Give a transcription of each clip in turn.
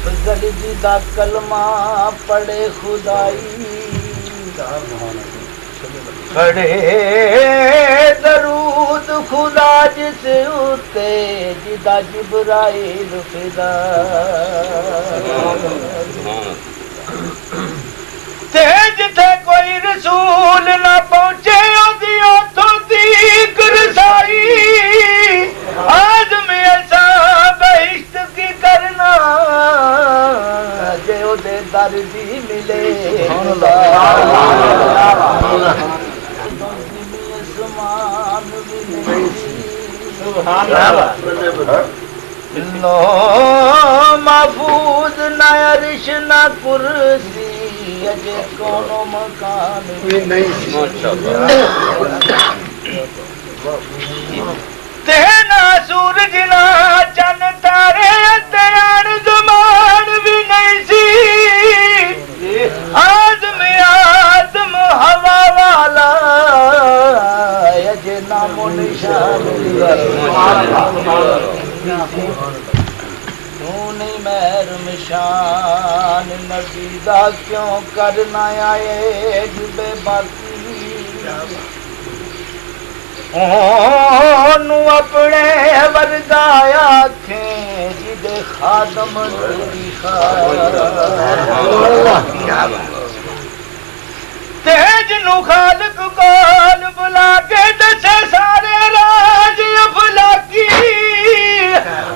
अफजल जिदा कलमा पढ़े खुदाई पढ़े दरूद खुदा जिस उते जिदा जिब्राइल फिदा ते जिथे कोई रसूल ना पहुंचे ओदी उथों तक रसाई आदम ऐसा बहिश्त की करना जे ओदे दर दी मिले लो महफूज न अरिश न कुर्सी अजे कोनो मकान ते ना सूरज ना चन तारे तैयार जुमान भी नहीं सी आदम हवा वाला अजे नामो निशान तू नहीं महरम शान नबी दा क्यों करना आए जुबे बाकी ओनू अपने वर्गा आखें जिदे खादम तेरी तेज नु खालक कौन बुला के दसे सारे राज अफलाकी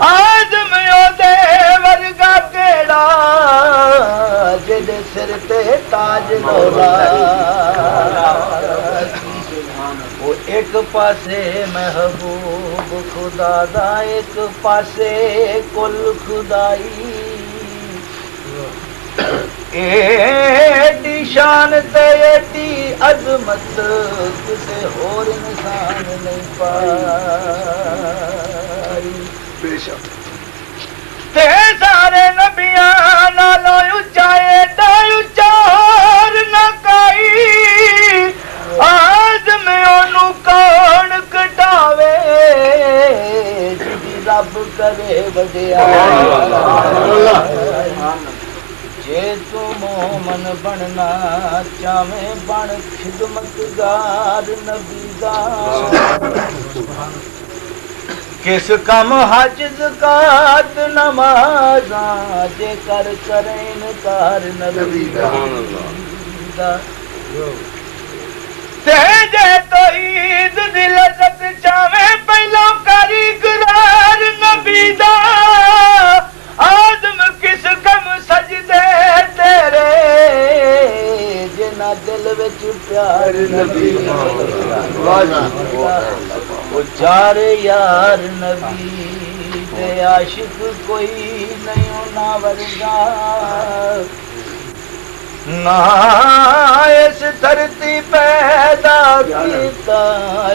आदम ओदे वर्गा केड़ा जिदे सिर ते ताज लौला वो एक पासे महबूब खुदा दा एक पासे कुल खुदाई एडी शान ते एडी अजमत किसे होर इंसान नहीं पाई ते सारे नबियां नालों उच्चा एडा उच्चा होर न काई आदम ओनू कौन कटावे जिदी रब करे वडियाई जे तू मोमन बनना चाहे बन खिदमतगार नबी दा किस कम हज ज़कात नमाज़ा जे कर करे इनकार नबी दा ते जे तो ईद दी लज़्ज़त चाहे पहला करी करार नबी दा आदम किस कम सजदे तेरे जिना दिल विच प्यार नबी ओ चार यार नबी दे आशिक कोई नहीं ना वर्गा ना इस धरती पैदा कीता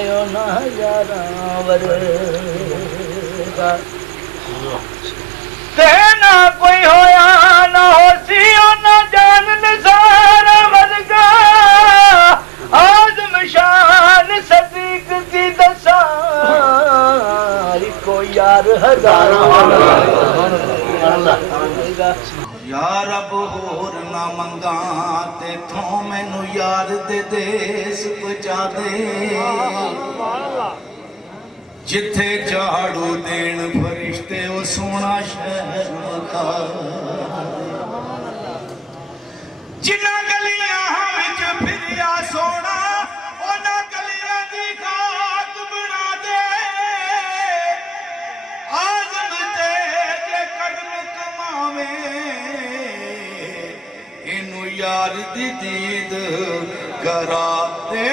यो ना यारा वर्गा ना कोई होया ना होसी ना जान निसार वर्गा आदम शान सदीक की दसा को यार हजार यार अब होर ना मंगा ते थो मैनू यार दे देस पहुंचा दे जिथे झाड़ू देन फरिश्ते ओ सोना शहर मका जिन्ना गलियां विच फिरिया सोना ओना गलियां दी खाक बना दे आदम ते जे कदम कमावे इनू यार दी दीद करा दे।